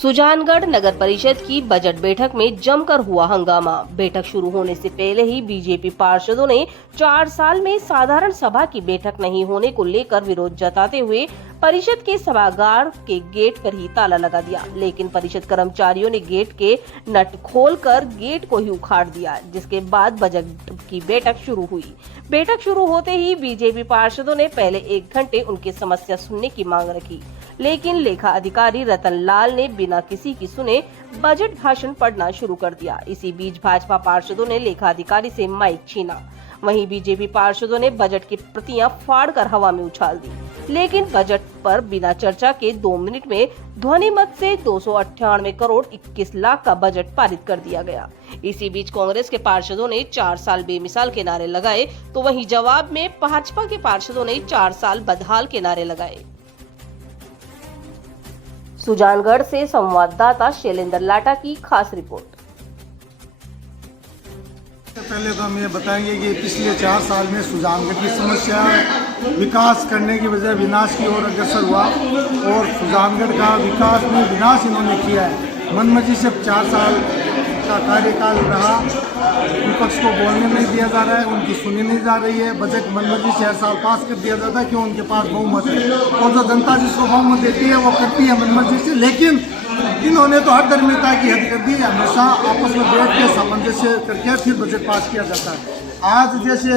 सुजानगढ़ नगर परिषद की बजट बैठक में जमकर हुआ हंगामा। बैठक शुरू होने से पहले ही बीजेपी पार्षदों ने 4 साल में साधारण सभा की बैठक नहीं होने को लेकर विरोध जताते हुए परिषद के सभागार के गेट पर ही ताला लगा दिया। लेकिन परिषद कर्मचारियों ने गेट के नट खोलकर गेट को ही उखाड़ दिया, जिसके बाद बजट की बैठक शुरू हुई। बैठक शुरू होते ही बीजेपी पार्षदों ने पहले 1 घंटे उनकी समस्या सुनने की मांग रखी, लेकिन लेखा अधिकारी रतन लाल ने बिना किसी की सुने बजट भाषण पढ़ना शुरू कर दिया। इसी बीच भाजपा पार्षदों ने लेखा अधिकारी से माइक छीना। वहीं बीजेपी पार्षदों ने बजट की प्रतियां फाड़कर हवा में उछाल दी, लेकिन बजट पर बिना चर्चा के 2 मिनट में ध्वनि मत से 298 करोड़ 21 लाख का बजट पारित कर दिया गया। इसी बीच कांग्रेस के पार्षदों ने 4 साल बेमिसाल के नारे लगाए, तो वहीं जवाब में भाजपा के पार्षदों ने 4 साल बदहाल के नारे लगाए। सुजानगढ़ से संवाददाता शैलेंद्र लाटा की खास रिपोर्ट। पहले तो हम ये बताएंगे कि पिछले 4 साल में सुजानगढ़ की समस्या विकास करने की बजाय विनाश की ओर अग्रसर हुआ और सुजानगढ़ का विकास में विनाश इन्होंने किया है। मनमर्जी से 4 साल का कार्यकाल रहा, विपक्ष को बोलने नहीं दिया जा रहा है, उनकी सुनी नहीं जा रही है। बजट मनमर्जी से हर साल पास कर दिया जाता है क्यों? उनके पास बहुमत है और जो जनता जिसको बहुमत देती है वो करती है मनमर्जी से। लेकिन इन्होंने तो हर धर्मिता की हद कर दी। हमेशा आपस में बैठ के सामंजस्य करके फिर बजट पास किया जाता है। आज जैसे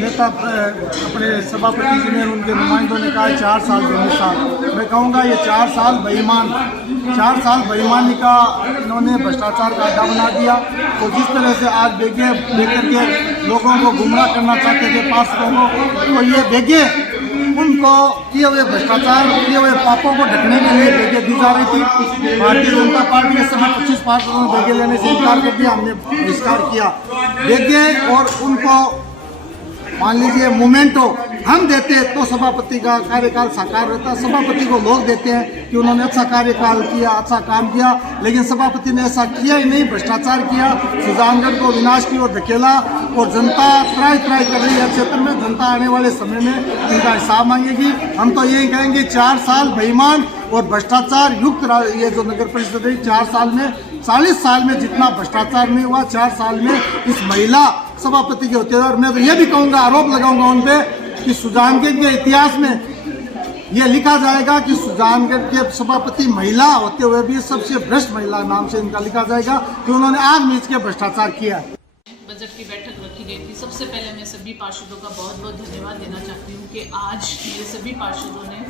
नेता अपने सभापति जी ने उनके नुमाइंदों ने कहा 4 साल बेमिसाल, मैं कहूँगा ये 4 साल बेईमान, 4 साल बेईमानी का इन्होंने भ्रष्टाचार का अड्डा बना दिया। तो जिस तरह से आज बेगे लेकर के लोगों को गुमराह करना चाहते थे पार्षदों को, तो ये बेगे उनको किए हुए भ्रष्टाचार, किए हुए पापों को ढकने के लिए बेगे दी जा रही थी। भारतीय जनता पार्टी के सभी 25 पार्षदों ने बेगे लेने से इनकार कर दिया, हमने बहिष्कार किया बेगे। और उनको मान लीजिए मोमेंटो हम देते तो सभापति का कार्यकाल साकार रहता। सभापति को लोग देते हैं कि उन्होंने अच्छा कार्यकाल किया, अच्छा काम किया, लेकिन सभापति ने ऐसा किया ही नहीं, भ्रष्टाचार किया, सुजानगढ़ को विनाश की ओर धकेला और जनता त्राई कर रही है क्षेत्र में। जनता आने वाले समय में इनका हिसाब मांगेगी। हम तो यही कहेंगे 4 साल बेईमान और भ्रष्टाचार युक्त ये जो नगर परिषद है 4 साल में 40 साल में जितना भ्रष्टाचार नहीं हुआ 4 साल में इस महिला सभापति के होते हुए। और मैं तो ये भी कहूँगा, आरोप लगाऊंगा उन पे कि सुजानगढ़ के इतिहास में यह लिखा जाएगा कि सुजानगढ़ के सभापति महिला होते हुए भी सबसे भ्रष्ट महिला नाम से इनका लिखा जाएगा कि उन्होंने आग मीच के भ्रष्टाचार किया। बजट की बैठक रखी गई थी। सबसे पहले मैं सभी पार्षदों का बहुत बहुत धन्यवाद देना चाहती हूँ कि आज मेरे सभी पार्षदों ने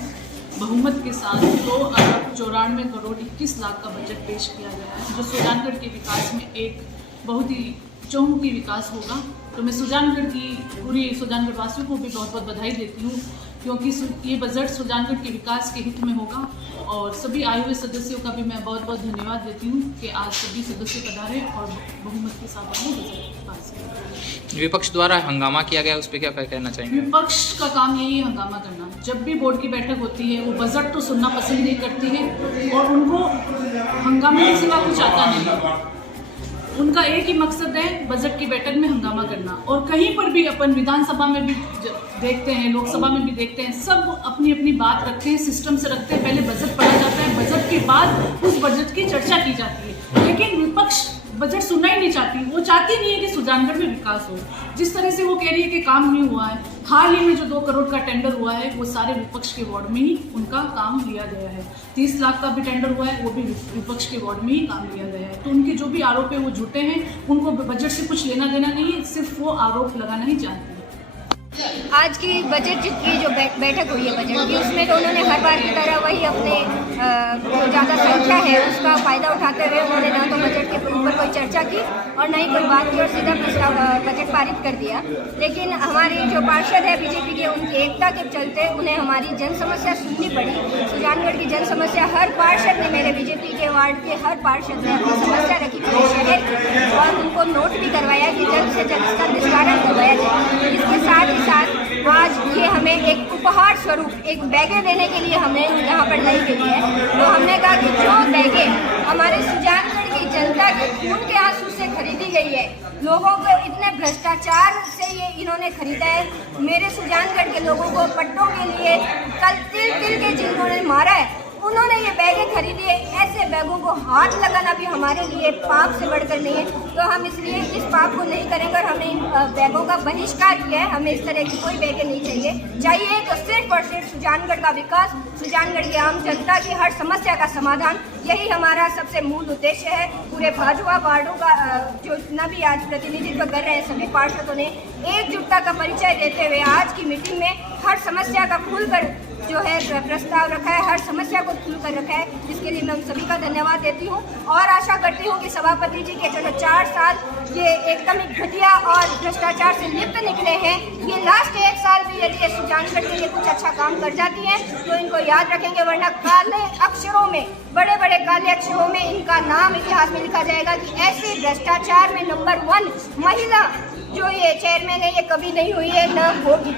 बहुमत के साथ 2,94 करोड़ 21 लाख का बजट पेश किया गया है, जो सुजानगढ़ के विकास में एक बहुत ही चहुमुखी विकास होगा। तो मैं सुजानगढ़ की पूरी सुजानगढ़ वासियों को भी बहुत बहुत बधाई देती हूँ, क्योंकि ये बजट सुजानगढ़ के विकास के हित में होगा। और सभी आए हुए सदस्यों का भी मैं बहुत बहुत धन्यवाद देती हूँ कि आज सभी सदस्य पधारे और बहुमत के साथ हमने बजट पास किया। विपक्ष द्वारा हंगामा किया गया, उस पर क्या कहना चाहेंगे? विपक्ष का काम यही है हंगामा करना। जब भी बोर्ड की बैठक होती है वो बजट तो सुनना पसंद नहीं करती है और उनको हंगामे के सिवा कुछ आता नहीं। उनका एक ही मकसद है बजट की बैठक में हंगामा करना। और कहीं पर भी अपन विधानसभा में भी देखते हैं, लोकसभा में भी देखते हैं, सब अपनी अपनी बात रखते हैं, सिस्टम से रखते हैं। पहले बजट पढ़ा जाता है, बजट के बाद उस बजट की चर्चा की जाती है। लेकिन विपक्ष बजट सुनना ही नहीं चाहती। वो चाहती नहीं है कि सुजानगढ़ में विकास हो। जिस तरह से वो कह रही है कि काम नहीं हुआ है, हाल ही में जो 2 करोड़ का टेंडर हुआ है वो सारे विपक्ष के वार्ड में ही उनका काम लिया गया है। 30 लाख का भी टेंडर हुआ है, वो भी विपक्ष के वार्ड में ही काम लिया गया है। तो उनके जो भी आरोप है वो झूठे हैं। उनको बजट से कुछ लेना देना नहीं है, सिर्फ वो आरोप लगाना ही चाहते हैं। आज की बजट की जो बैठक हुई है बजट की, उसमें तो उन्होंने हर बार की तरह वही अपने जो ज़्यादा संख्या है उसका फ़ायदा उठाते हुए उन्होंने ना तो बजट के ऊपर कोई चर्चा की और न ही कोई बात की और सीधा बजट पारित कर दिया। लेकिन हमारे जो पार्षद है बीजेपी के, उनकी एकता के चलते उन्हें हमारी जन समस्या सुननी पड़ी। सुजानगढ़ की जन समस्या हर पार्षद ने, मेरे बीजेपी के वार्ड के हर पार्षद ने अपनी समस्या रखी पूरे शहर की और उनको नोट भी करवाया कि जल्द से जल्द इसका निस्तारण करवाया जाए। इसके साथ आज ये हमें एक उपहार स्वरूप एक बैगे देने के लिए हमें यहाँ पर लाई गई है। तो हमने कहा कि जो बैगे हमारे सुजानगढ़ की जनता के खून के आंसू से खरीदी गई है, लोगों को इतने भ्रष्टाचार से ये इन्होंने खरीदा है। मेरे सुजानगढ़ के लोगों को पट्टों के लिए कल तिल के जिन्होंने मारा है उन्होंने ये बैगें खरीदी है। ऐसे बैगों को हाथ लगाना भी हमारे लिए पाप से बढ़कर नहीं है, तो हम इसलिए इस पाप को नहीं करेंगे और हमने इन बैगों का बहिष्कार किया है। हमें इस तरह की कोई बैगें नहीं चाहिए तो सिर्फ और सिर्फ सुजानगढ़ का विकास, सुजानगढ़ की आम जनता की हर समस्या का समाधान, यही हमारा सबसे मूल उद्देश्य है। पूरे भाजपा वार्डों का जो जितना भी आज प्रतिनिधित्व कर रहे हैं सभी पार्षदों ने एकजुटता का परिचय देते हुए आज की मीटिंग में हर समस्या का खुलकर जो है प्रस्ताव रखा है, हर समस्या को खुलकर रखा है, जिसके लिए मैं उन सभी का धन्यवाद देती हूँ और आशा करती हूँ कि सभापति जी के जो 4 साल ये एकदम ही घटिया और भ्रष्टाचार से लिप्त निकले हैं, ये लास्ट 1 साल भी यदि ये सुजानगढ़ के लिए कुछ अच्छा काम कर जाती हैं तो इनको याद रखेंगे, वरना काले अक्षरों में, बड़े बड़े काले अक्षरों में इनका नाम इतिहास में लिखा जाएगा कि ऐसे भ्रष्टाचार में नंबर 1 महिला जो ये चेयरमैन है ये कभी नहीं हुई है, न होगी।